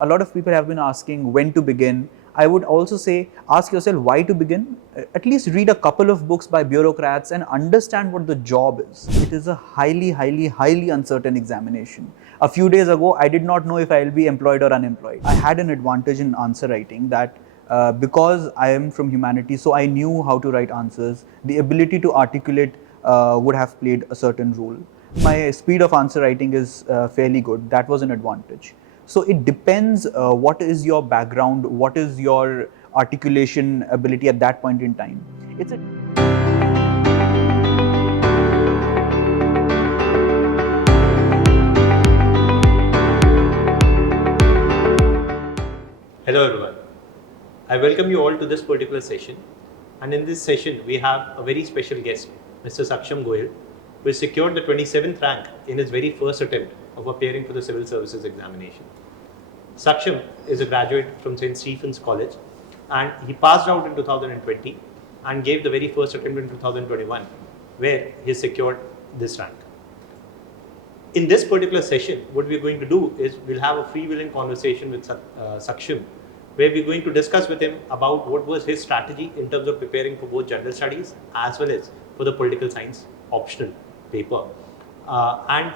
A lot of people have been asking when to begin. I would also say ask yourself why to begin. At least read a couple of books by bureaucrats and understand what the job is. It is a highly uncertain examination. A few days ago, I did not know if I will be employed or unemployed. I had an advantage in answer writing that because I am from humanities, so I knew how to write answers. The ability to articulate would have played a certain role. My speed of answer writing is fairly good. That was an advantage. So it depends what is your background, what is your articulation ability at that point in time. It's a Hello everyone. I welcome you all to this particular session, and in this session we have a very special guest, Mr. Saksham Goel, who has secured the 27th rank in his very first attempt of appearing for the civil services examination. Saksham is a graduate from St. Stephen's College, and he passed out in 2020 and gave the very first attempt in 2021, where he secured this rank. In this particular session, what we're going to do is we'll have a free-wheeling conversation with Saksham, where we're going to discuss with him about what was his strategy in terms of preparing for both general studies as well as for the political science optional paper, and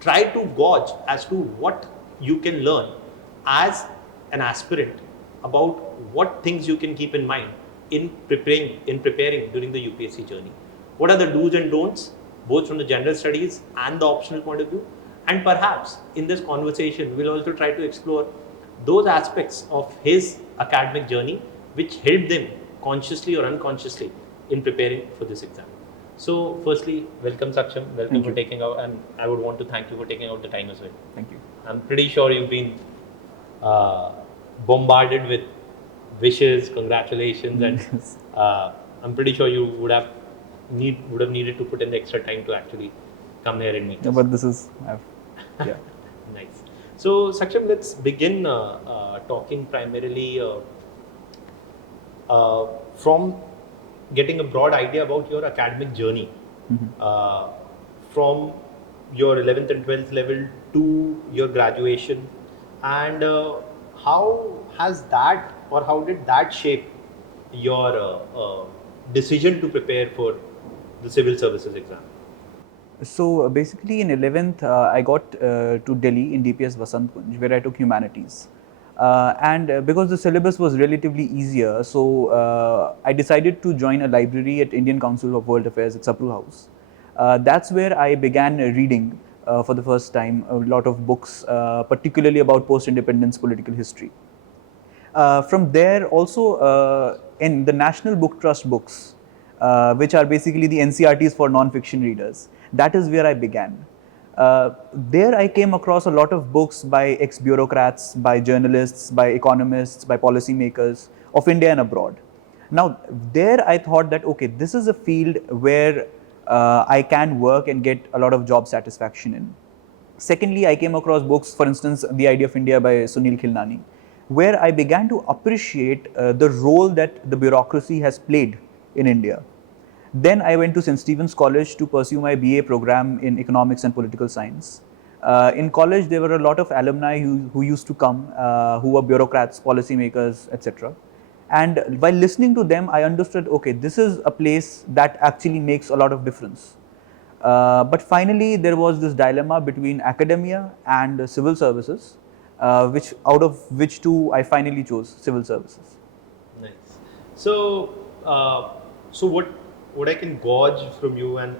try to gauge as to what you can learn as an aspirant about what things you can keep in mind in preparing during the UPSC journey. What are the do's and don'ts, both from the general studies and the optional point of view? And perhaps in this conversation, we'll also try to explore those aspects of his academic journey which helped him consciously or unconsciously in preparing for this exam. So firstly, welcome Saksham, welcome for taking out, and I would want to thank you for taking out the time as well. Thank you. I'm pretty sure you've been bombarded with wishes, congratulations, and I'm pretty sure you would have needed to put in the extra time to actually come here and meet us. Yeah, but this is, yeah. Nice. So Saksham, let's begin talking primarily from getting a broad idea about your academic journey, from your 11th and 12th level to your graduation, and how has that, or how did that shape your decision to prepare for the civil services exam? So basically in 11th, I got to Delhi in DPS Vasant Kunj, where I took humanities. And because the syllabus was relatively easier, so I decided to join a library at Indian Council of World Affairs at Sapru House. That's where I began reading for the first time a lot of books, particularly about post-independence political history. From there also in the National Book Trust books, which are basically the NCRTs for non-fiction readers, that is where I began. There I came across a lot of books by ex-bureaucrats, by journalists, by economists, by policymakers of India and abroad. Now there I thought that okay, this is a field where I can work and get a lot of job satisfaction in. Secondly, I came across books, for instance, The Idea of India by Sunil Khilnani, where I began to appreciate the role that the bureaucracy has played in India. Then I went to St. Stephen's College to pursue my BA program in economics and political science. In college, there were a lot of alumni who used to come, who were bureaucrats, policymakers, etc. And while listening to them, I understood, okay, this is a place that actually makes a lot of difference. But finally, there was this dilemma between academia and civil services, which out of which two I finally chose civil services. Nice. So, so what I can gauge from you, and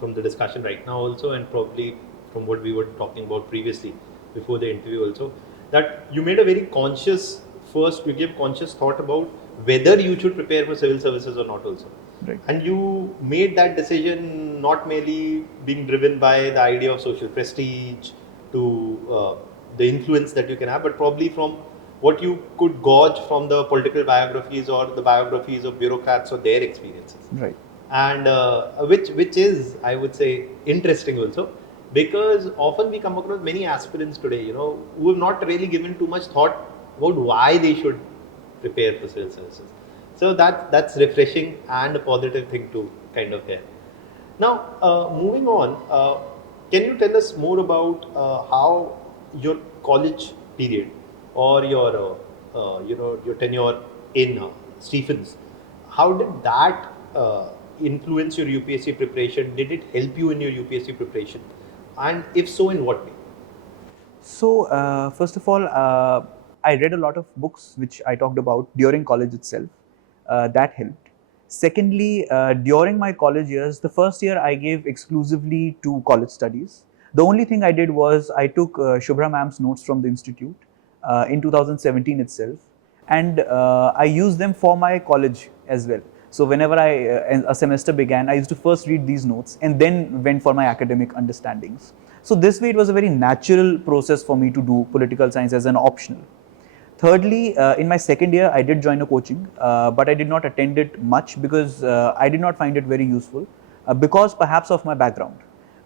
from the discussion right now also, and probably from what we were talking about previously before the interview also, that you made a very conscious, first you gave conscious thought about whether you should prepare for civil services or not also. Right. And you made that decision not merely being driven by the idea of social prestige to the influence that you can have, but probably from what you could gauge from the political biographies or the biographies of bureaucrats or their experiences. Right. And which is, I would say, interesting also, because often we come across many aspirants today, who have not really given too much thought about why they should prepare for civil services. So that's refreshing and a positive thing to kind of hear. Now, moving on, can you tell us more about how your college period or your your tenure in Stephens, how did that influence your UPSC preparation? Did it help you in your UPSC preparation, and if so, in what way? So, first of all, I read a lot of books which I talked about during college itself. That helped. Secondly, during my college years, the first year I gave exclusively to college studies. The only thing I did was I took Shubhra ma'am's notes from the institute in 2017 itself, and I used them for my college as well. So whenever a semester began, I used to first read these notes and then went for my academic understandings. So this way, it was a very natural process for me to do political science as an optional. Thirdly, in my second year, I did join a coaching, but I did not attend it much because I did not find it very useful because perhaps of my background.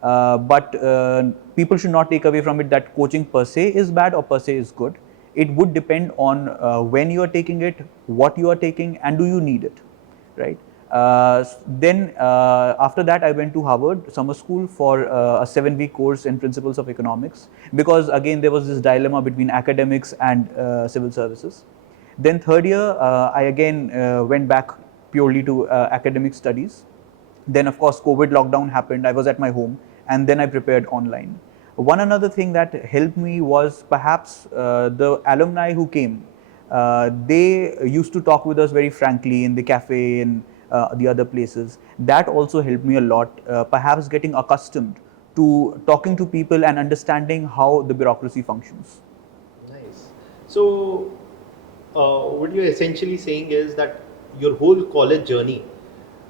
But people should not take away from it that coaching per se is bad or per se is good. It would depend on when you are taking it, what you are taking, and do you need it, right? Then after that, I went to Harvard Summer School for a 7-week course in Principles of Economics, because again there was this dilemma between academics and civil services. Then third year, I again went back purely to academic studies. Then of course COVID lockdown happened. I was at my home, and then I prepared online. One another thing that helped me was perhaps the alumni who came. They used to talk with us very frankly in the cafe and the other places. That also helped me a lot, perhaps getting accustomed to talking to people and understanding how the bureaucracy functions. Nice. So, what you're essentially saying is that your whole college journey,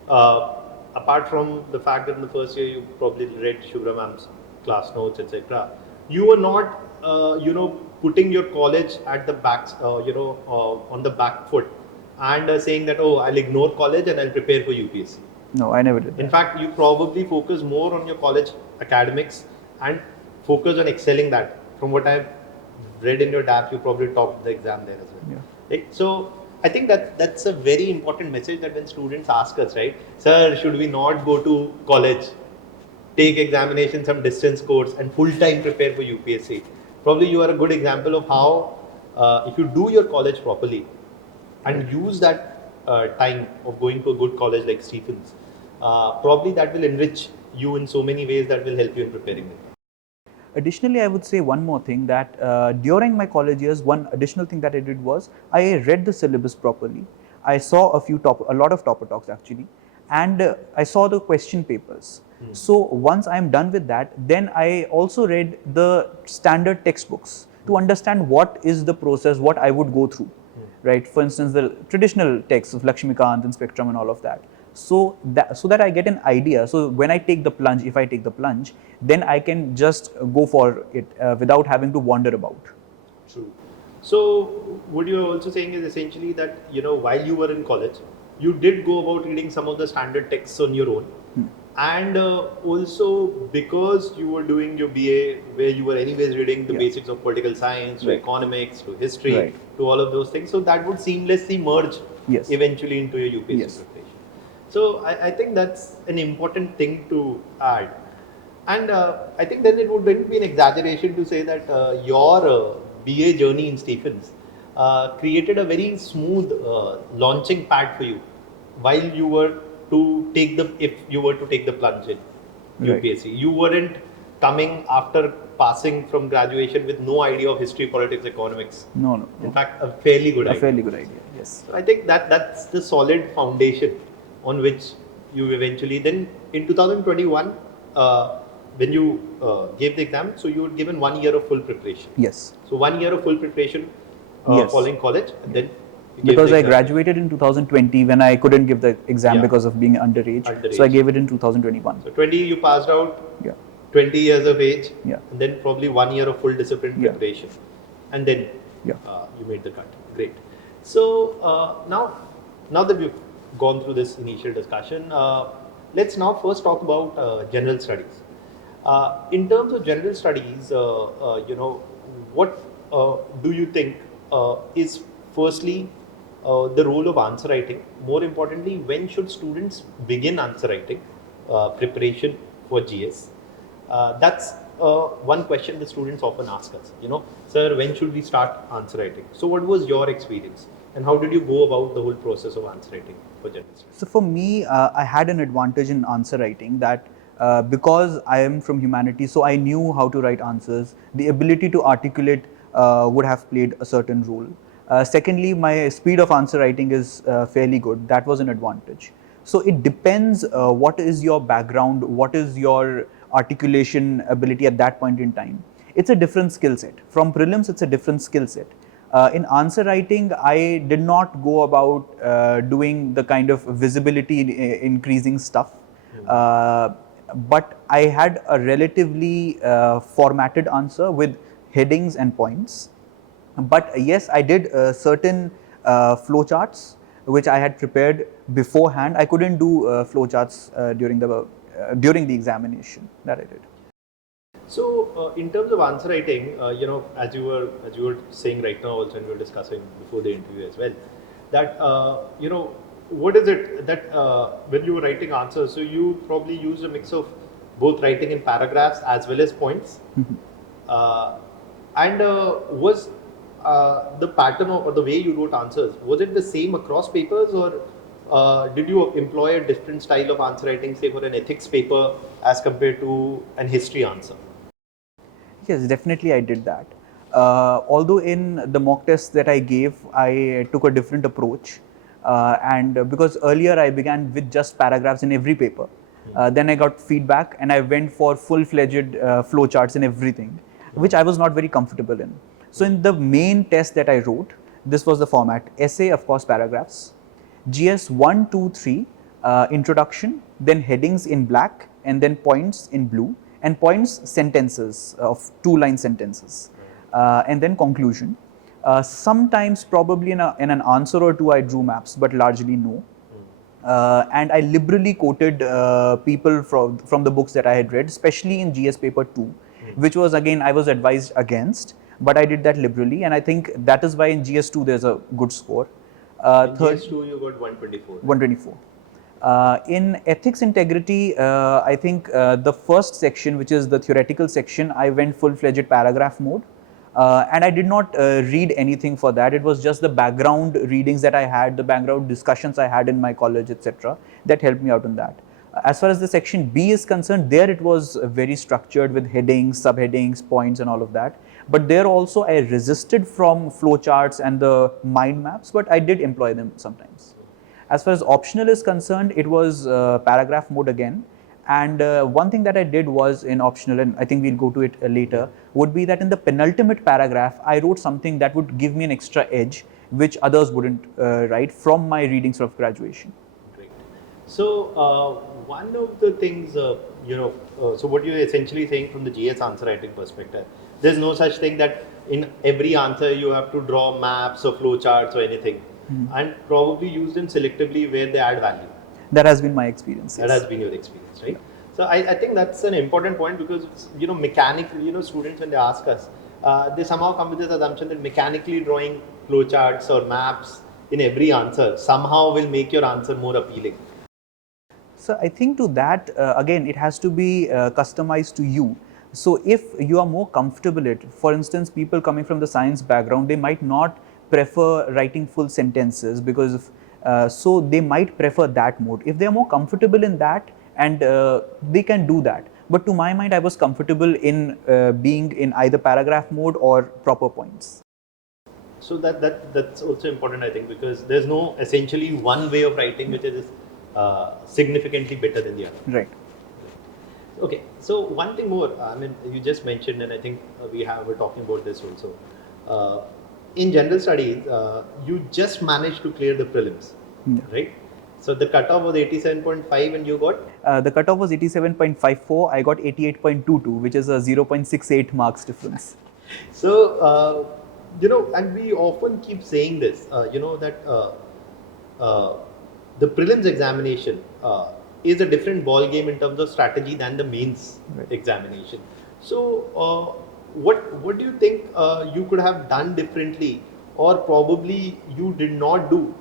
uh, apart from the fact that in the first year you probably read Shubhra ma'am's class notes, etc., you were not, putting your college at the back, on the back foot, and saying that, oh, I'll ignore college and I'll prepare for UPSC. No, I never did In that. fact, you probably focus more on your college academics and focus on excelling that. From what I've read in your DAP, you probably topped the exam there as well. Yeah. Right? So I think that that's a very important message that when students ask us, right, sir, should we not go to college, take examination, some distance course, and full time prepare for UPSC? Probably you are a good example of how, if you do your college properly and use that time of going to a good college like Stephens, probably that will enrich you in so many ways that will help you in preparing them. Additionally, I would say one more thing, that during my college years, one additional thing that I did was I read the syllabus properly. I saw a lot of topper talks actually, and I saw the question papers. So once I'm done with that, then I also read the standard textbooks to understand what is the process, what I would go through, right? For instance, the traditional texts of Lakshmikant and Spectrum and all of that. So that I get an idea. So when I take the plunge, if I take the plunge, then I can just go for it without having to wander about. True. So, what you're also saying is essentially that, while you were in college, you did go about reading some of the standard texts on your own. And also because you were doing your BA, where you were anyways reading the basics of political science, to Right. economics, to history, Right. to all of those things. So that would seamlessly merge Yes. eventually into your UPSC Yes. preparation. So I think that's an important thing to add. And I think then it wouldn't be an exaggeration to say that your BA journey in Stephens created a very smooth launching pad for you while you were if you were to take the plunge in Right. UPSC. You weren't coming after passing from graduation with no idea of history, politics, economics. No, no. In fact, a fairly good A idea. fairly good idea. Yes. So I think that's the solid foundation on which you eventually then in 2021 when you gave the exam, so you were given 1 year of full preparation. Yes. So 1 year of full preparation Yes. following college, and then you gave Because the I exam. graduated in 2020 when I couldn't give the exam Yeah. because of being underage. Underage. So I gave it in 2021. So 20 you passed out, Yeah. 20 years of age, Yeah. and then probably 1 year of full disciplined Yeah. preparation, and then Yeah. you made the cut. Great. So now that we've gone through this initial discussion, let's now first talk about general studies. In terms of general studies, what do you think is firstly the role of answer writing? More importantly, when should students begin answer writing preparation for GS? That's one question the students often ask us, sir, when should we start answer writing? So what was your experience and how did you go about the whole process of answer writing for general studies? So for me, I had an advantage in answer writing that because I am from humanities, so I knew how to write answers. The ability to articulate would have played a certain role. Secondly, my speed of answer writing is fairly good. That was an advantage. So it depends what is your background, what is your articulation ability at that point in time. It's a different skill set. From prelims, it's a different skill set. In answer writing, I did not go about doing the kind of visibility increasing stuff, but I had a relatively formatted answer with headings and points. But yes, I did certain flowcharts which I had prepared beforehand. I couldn't do flowcharts during the examination that I did. So, in terms of answer writing, as you were saying right now, also, and we were discussing before the interview as well, that what is it that when you were writing answers, so you probably used a mix of both writing in paragraphs as well as points, and was the pattern or the way you wrote answers, was it the same across papers, or did you employ a different style of answer writing, say for an ethics paper as compared to an history answer? Yes, definitely I did that. Although in the mock tests that I gave, I took a different approach. And because earlier I began with just paragraphs in every paper. Then I got feedback and I went for full-fledged flowcharts in everything, which I was not very comfortable in. So in the main test that I wrote, this was the format: essay, of course, paragraphs, GS 1, 2, 3, introduction, then headings in black, and then points in blue, and points sentences of 2-line sentences, and then conclusion. Sometimes probably in an answer or two I drew maps, but largely no. And I liberally quoted people from the books that I had read, especially in GS paper 2, which was again I was advised against, but I did that liberally, and I think that is why in GS 2 there's a good score. In GS 2 you got 124. 124. In ethics integrity, I think the first section, which is the theoretical section, I went full-fledged paragraph mode. And I did not read anything for that. It was just the background readings that I had, the background discussions I had in my college, etc., that helped me out in that. As far as the section B is concerned, there it was very structured with headings, subheadings, points, and all of that. But there also I resisted from flowcharts and the mind maps, but I did employ them sometimes. As far as optional is concerned, it was paragraph mode again. And one thing that I did was in optional, and I think we'll go to it later, would be that in the penultimate paragraph, I wrote something that would give me an extra edge, which others wouldn't write from my readings of graduation. Great. So, one of the things, so what you're essentially saying from the GS answer writing perspective, there's no such thing that in every answer you have to draw maps or flowcharts or anything, and probably use them selectively where they add value. That has been my experience. That Yes. has been your experience, right? So I think that's an important point because mechanically, students when they ask us, they somehow come with this assumption that mechanically drawing flowcharts or maps in every answer somehow will make your answer more appealing. So I think to that, again, it has to be customized to you. So if you are more comfortable it, for instance, people coming from the science background, they might not prefer writing full sentences because so they might prefer that mode. If they are more comfortable in that, and they can do that. But to my mind, I was comfortable in being in either paragraph mode or proper points. So that's also important, I think, because there's no essentially one way of writing which is significantly better than the other. Right. Okay, so one thing more, I mean, you just mentioned, and I think we're talking about this also. In general studies, you just managed to clear the prelims, right? So the cutoff was 87.5 and you got? The cutoff was 87.54, I got 88.22, which is a 0.68 marks difference. So, and we often keep saying this, that the prelims examination is a different ball game in terms of strategy than the mains examination. So, what do you think you could have done differently, or probably you did not do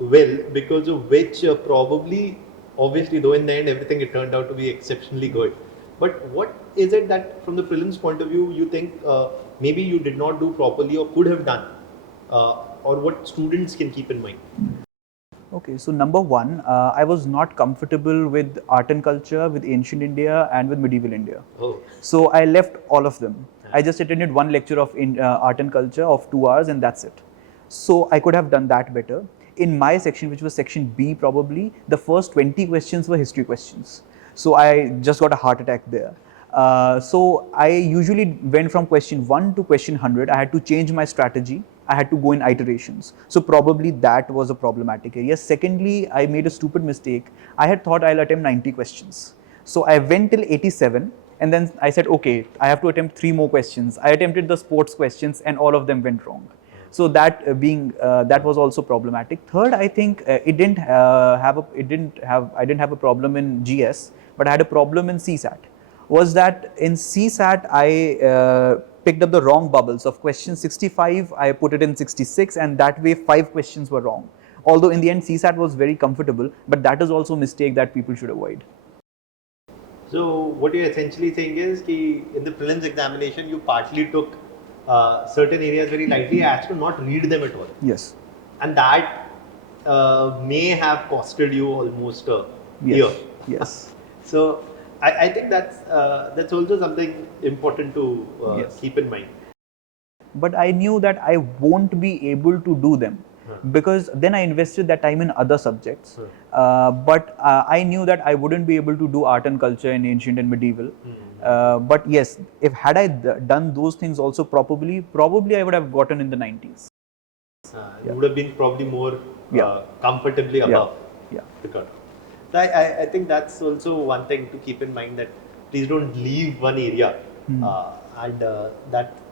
well, because of which probably, obviously, though in the end everything it turned out to be exceptionally good. But what is it that from the prelims point of view, you think maybe you did not do properly or could have done, or what students can keep in mind? Okay, so number one, I was not comfortable with art and culture, with ancient India, and with medieval India. Oh. So I left all of them. I just attended one lecture of art and culture of 2 hours, and that's it. So I could have done that better. In my section, which was section B, probably the first 20 questions were history questions. So I just got a heart attack there. So I usually went from question 1 to question 100. I had to change my strategy. I had to go in iterations. So probably that was a problematic area. Secondly, I made a stupid mistake. I had thought I'll attempt 90 questions. So I went till 87, and then I said, okay, I have to attempt 3 more questions. I attempted the sports questions and all of them went wrong. So that that was also problematic. Third, I think I didn't have a problem in GS, but I had a problem in CSAT. Was that in CSAT I picked up the wrong bubbles of question 65, I put it in 66, and that way 5 questions were wrong. Although in the end CSAT was very comfortable, but that is also a mistake that people should avoid. So what you're essentially saying is that in the prelims examination, you partly took certain areas very lightly as to not read them at all. Yes. And that may have costed you almost a Yes. year. Yes. So I think that's also something important to Yes. keep in mind. But I knew that I won't be able to do them. Because then I invested that time in other subjects. But I knew that I wouldn't be able to do art and culture in ancient and medieval. But yes, if had I done those things also probably I would have gotten in the 90s. You would have been probably more comfortably above the cutoff. So I think that's also one thing to keep in mind, that please don't leave one area and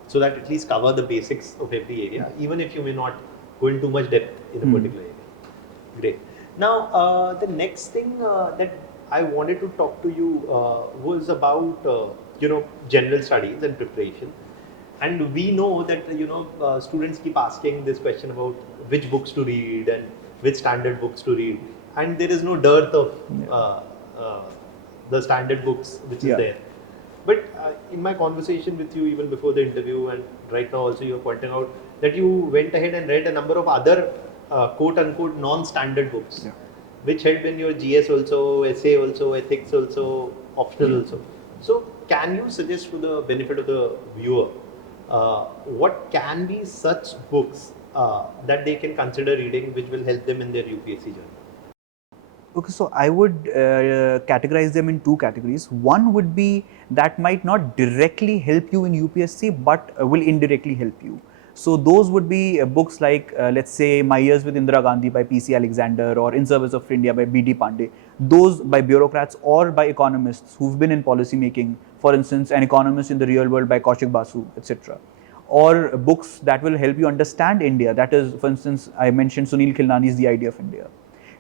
so that at least cover the basics of every area, even if you may not go into much depth in a particular area. Great. Now, the next thing that I wanted to talk to you was about general studies and preparation. And we know that students keep asking this question about which books to read and which standard books to read, and there is no dearth of the standard books which is there. But in my conversation with you even before the interview and right now also, you're pointing out that you went ahead and read a number of other quote-unquote non-standard books, which helped in your GS also, essay also, ethics also, optional also. So can you suggest, for the benefit of the viewer, what can be such books that they can consider reading which will help them in their UPSC journey? Okay, so I would categorize them in 2 categories. One would be that might not directly help you in UPSC, but will indirectly help you. So those would be books like, let's say, My Years with Indira Gandhi by P.C. Alexander, or In Service of India by B.D. Pandey. Those by bureaucrats or by economists who've been in policy making. For instance, An Economist in the Real World by Kaushik Basu, etc. Or books that will help you understand India. That is, for instance, I mentioned Sunil Khilnani's The Idea of India.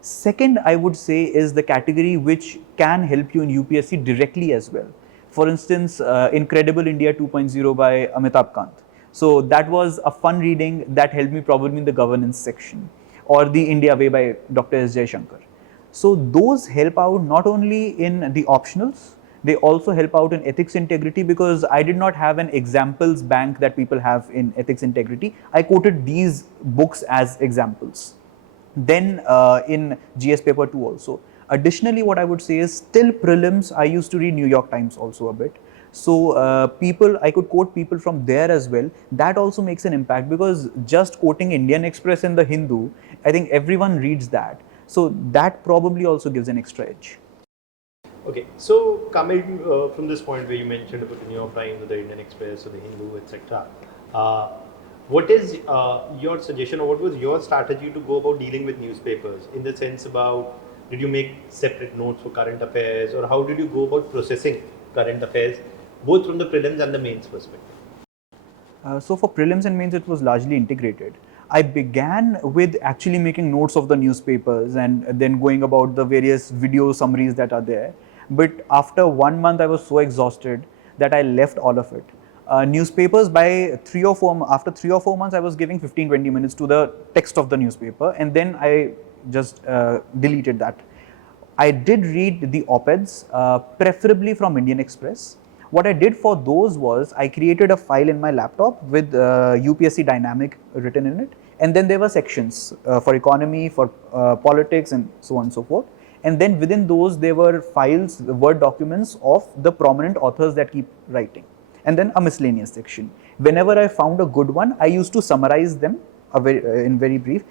Second, I would say, is the category which can help you in UPSC directly as well. For instance, Incredible India 2.0 by Amitabh Kant. So that was a fun reading that helped me probably in the governance section. Or The India Way by Dr. S. Jaishankar. So those help out not only in the optionals, they also help out in ethics integrity, because I did not have an examples bank that people have in ethics integrity. I quoted these books as examples. Then in GS paper 2 also. Additionally, what I would say is, still prelims, I used to read New York Times also a bit. So I could quote people from there as well. That also makes an impact, because just quoting Indian Express in the Hindu, I think everyone reads that. So that probably also gives an extra edge. Okay, so coming from this point where you mentioned about the New York Times or the Indian Express or the Hindu, etc. What is your suggestion, or what was your strategy to go about dealing with newspapers, in the sense about, did you make separate notes for current affairs, or how did you go about processing current affairs, both from the prelims and the mains perspective? So for prelims and mains, it was largely integrated. I began with actually making notes of the newspapers and then going about the various video summaries that are there. But after 1 month, I was so exhausted that I left all of it. Newspapers, after 3 or 4 months, I was giving 15-20 minutes to the text of the newspaper, and then I just deleted that. I did read the op-eds, preferably from Indian Express. What I did for those was I created a file in my laptop with UPSC dynamic written in it, and then there were sections for economy, for politics, and so on and so forth. And then within those there were files, Word documents of the prominent authors that keep writing, and then a miscellaneous section. Whenever I found a good one, I used to summarize them in very brief.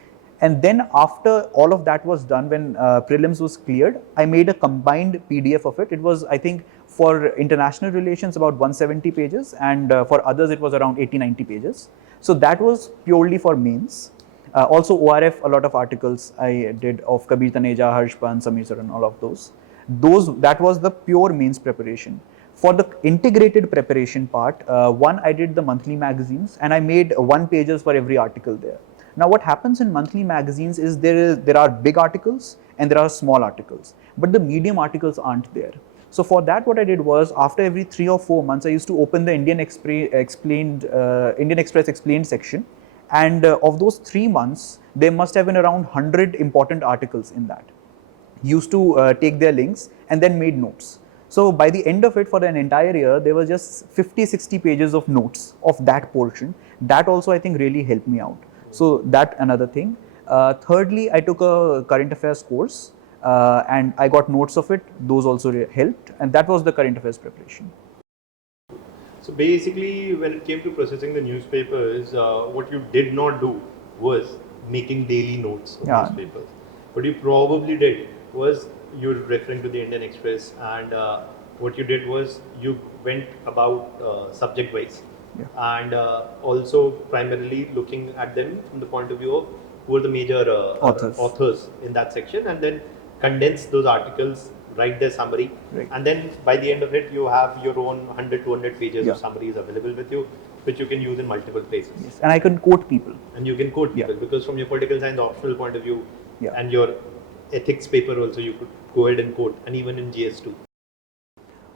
And then after all of that was done, when prelims was cleared, I made a combined PDF of it. It was, I think, for international relations about 170 pages, and for others it was around 80-90 pages. So that was purely for mains. Also ORF, a lot of articles I did of Kabir Taneja, Harsh Pant, Samir Saran, all of those. That was the pure mains preparation. For the integrated preparation part, one, I did the monthly magazines, and I made one pages for every article there. Now what happens in monthly magazines is there are big articles and there are small articles, but the medium articles aren't there. So for that, what I did was, after every 3 or 4 months, I used to open the Indian Express Explained section, and of those 3 months, there must have been around 100 important articles in that. Used to take their links and then made notes. So by the end of it, for an entire year, there were just 50-60 pages of notes of that portion. That also, I think, really helped me out. So that another thing. Thirdly, I took a current affairs course, and I got notes of it. Those also helped, and that was the current affairs preparation. So basically, when it came to processing the newspapers, what you did not do was making daily notes of newspapers. What you probably did was, you were referring to the Indian Express, and what you did was you went about subject wise, and also primarily looking at them from the point of view of who are the major authors in that section, and then condense those articles, write their summary, and then by the end of it you have your own 100-200 pages of summaries available with you, which you can use in multiple places. Yes. And I can quote people. And you can quote people, because from your political science optional point of view, and your ethics paper also, you could go ahead and quote, and even in GS2.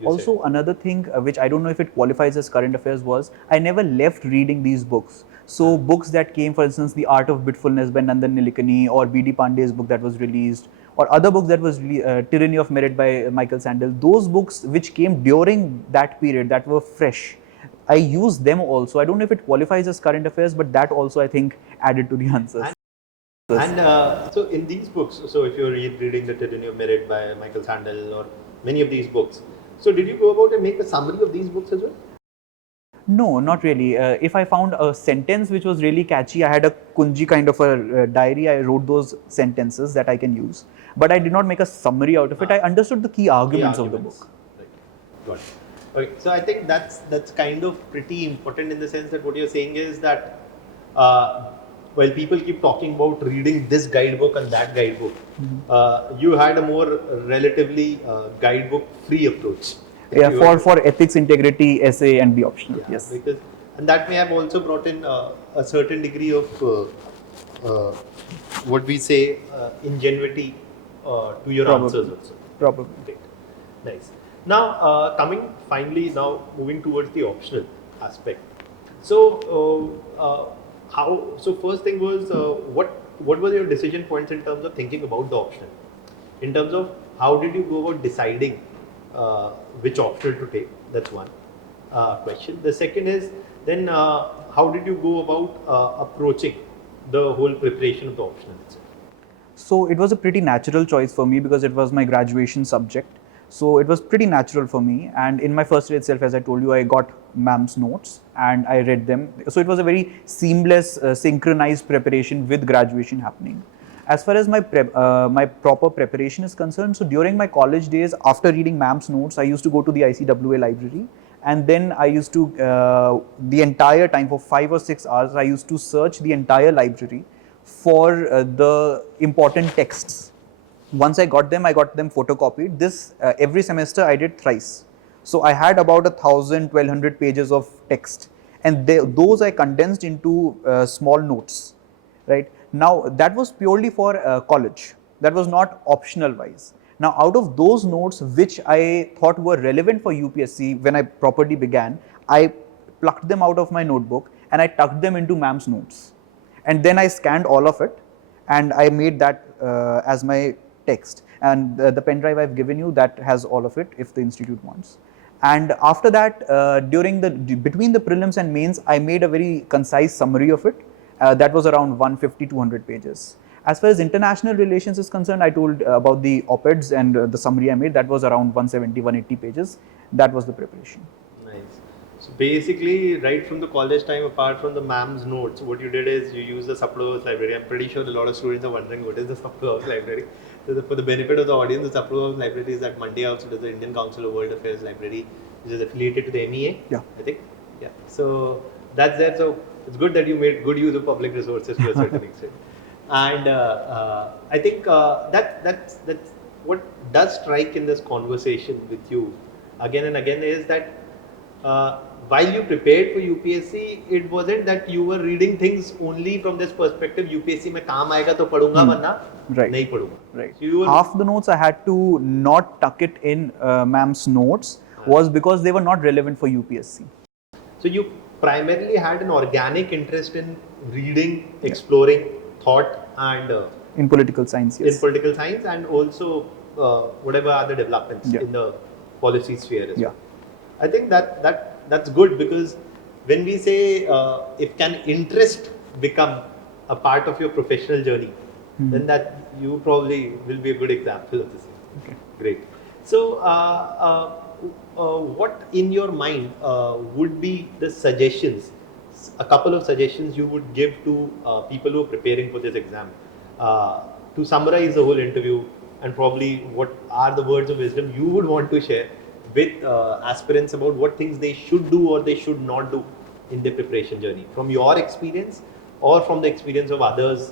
Also, another thing which I don't know if it qualifies as current affairs was, I never left reading these books. So books that came, for instance, The Art of Bitfulness by Nandan Nilekani, or B.D. Pandey's book that was released, or other books that was Tyranny of Merit by Michael Sandel, those books which came during that period that were fresh, I used them also. I don't know if it qualifies as current affairs, but that also, I think, added to the answers. And so in these books, so if you're reading The Tyranny of Merit by Michael Sandel, or many of these books, so did you go about and make a summary of these books as well? No, not really. If I found a sentence which was really catchy, I had a Kunji kind of a diary. I wrote those sentences that I can use, but I did not make a summary out of it. I understood the key arguments of the book. Right. Got it. Okay, so I think that's kind of pretty important, in the sense that what you're saying is that while people keep talking about reading this guidebook and that guidebook, you had a more relatively guidebook-free approach. Yeah, for ethics, integrity, essay, and be optional. Yes. Because, and that may have also brought in a certain degree of what we say ingenuity to your answers also. Probably. Great. Nice. Now, moving towards the optional aspect. So, so first thing was, what were your decision points in terms of thinking about the optional? In terms of how did you go about deciding which optional to take? That's one question. The second is, then how did you go about approaching the whole preparation of the optional itself? So it was a pretty natural choice for me, because it was my graduation subject. So it was pretty natural for me, and in my first year itself, as I told you, I got ma'am's notes and I read them. So it was a very seamless, synchronized preparation with graduation happening. As far as my proper preparation is concerned, so during my college days, after reading ma'am's notes, I used to go to the ICWA library, and then I used to, the entire time, for 5 or 6 hours, I used to search the entire library for the important texts. Once I got them photocopied. This every semester I did thrice. So I had about 1,000-1,200 pages of text, and those I condensed into small notes. Right now, that was purely for college. That was not optional wise. Now, out of those notes which I thought were relevant for UPSC when I properly began, I plucked them out of my notebook and I tucked them into ma'am's notes, and then I scanned all of it and I made that as my text. And the pen drive I've given you, that has all of it if the institute wants. And after that, between the prelims and mains, I made a very concise summary of it. That was around 150-200 pages. As far as international relations is concerned, I told about the op-eds and the summary I made. That was around 170-180 pages. That was the preparation. Nice. So basically, right from the college time, apart from the ma'am's notes, what you did is you used the Supplehouse library. I'm pretty sure a lot of students are wondering what is the Supplehouse library. So for the benefit of the audience, the Supplehouse library is that Monday House, it is the Indian Council of World Affairs library, which is affiliated to the MEA. Yeah. I think. Yeah. So that's there. So it's good that you made good use of public resources to a certain extent. And I think that's what does strike in this conversation with you again and again is that while you prepared for UPSC, it wasn't that you were reading things only from this perspective. UPSC में काम आएगा तो पढ़ूंगा वरना नहीं पढ़ूंगा. Right. So half the notes I had to not tuck it in ma'am's notes was because they were not relevant for UPSC. So you primarily had an organic interest in reading, exploring thought and in political science, yes. In political science and also whatever other developments in the policy sphere as well. I think that's good because when we say if can interest become a part of your professional journey, then that you probably will be a good example of this. Okay. Great. So what in your mind would be the suggestions, a couple of suggestions you would give to people who are preparing for this exam to summarize the whole interview, and probably what are the words of wisdom you would want to share with aspirants about what things they should do or they should not do in their preparation journey from your experience or from the experience of others,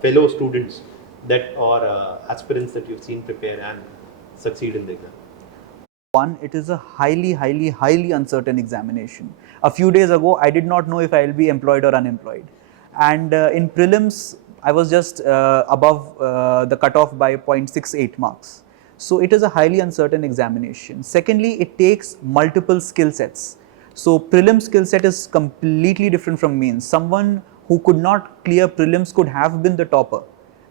fellow students that or aspirants that you've seen prepare and succeed in the exam? One, it is a highly uncertain examination. A few days ago, I did not know if I will be employed or unemployed. And in prelims, I was just above the cutoff by 0.68 marks. So it is a highly uncertain examination. Secondly, it takes multiple skill sets. So prelim skill set is completely different from mains. Someone who could not clear prelims could have been the topper,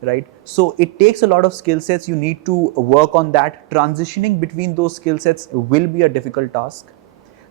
right? So it takes a lot of skill sets. You need to work on that. Transitioning between those skill sets will be a difficult task.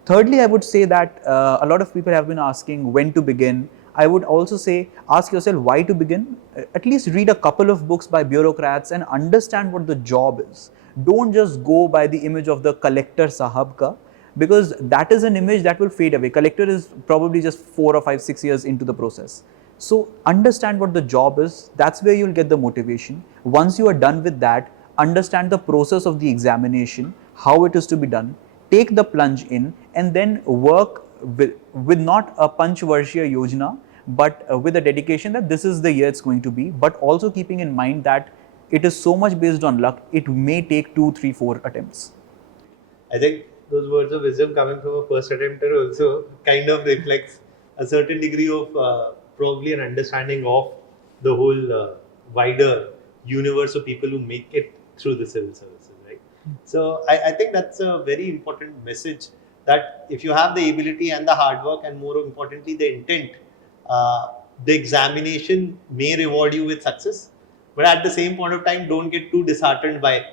Thirdly, I would say that a lot of people have been asking when to begin. I would also say, ask yourself why to begin. At least read a couple of books by bureaucrats and understand what the job is. Don't just go by the image of the collector sahab ka, because that is an image that will fade away. Collector is probably just 4 or 5, 6 years into the process. So understand what the job is. That's where you'll get the motivation. Once you are done with that, understand the process of the examination, how it is to be done. Take the plunge in and then work with not a Panchvarshya Yojana, but with a dedication that this is the year it's going to be, but also keeping in mind that it is so much based on luck, it may take 2, 3, 4 attempts. I think those words of wisdom coming from a first attempter also kind of reflects a certain degree of probably an understanding of the whole wider universe of people who make it through the civil services, right? So I think that's a very important message, that if you have the ability and the hard work and more importantly the intent, the examination may reward you with success, but at the same point of time don't get too disheartened by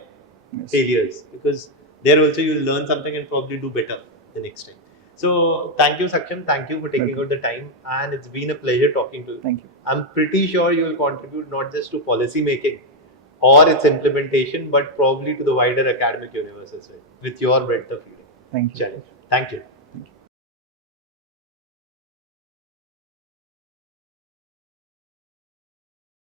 failures, because there also you will learn something and probably do better the next time. So thank you, Saksham. Thank you for taking out the time, and it's been a pleasure talking to you. Thank you. I'm pretty sure you will contribute not just to policy making or its implementation, but probably to the wider academic universe as well, with your breadth of reading. Thank you. Challenge. Thank you.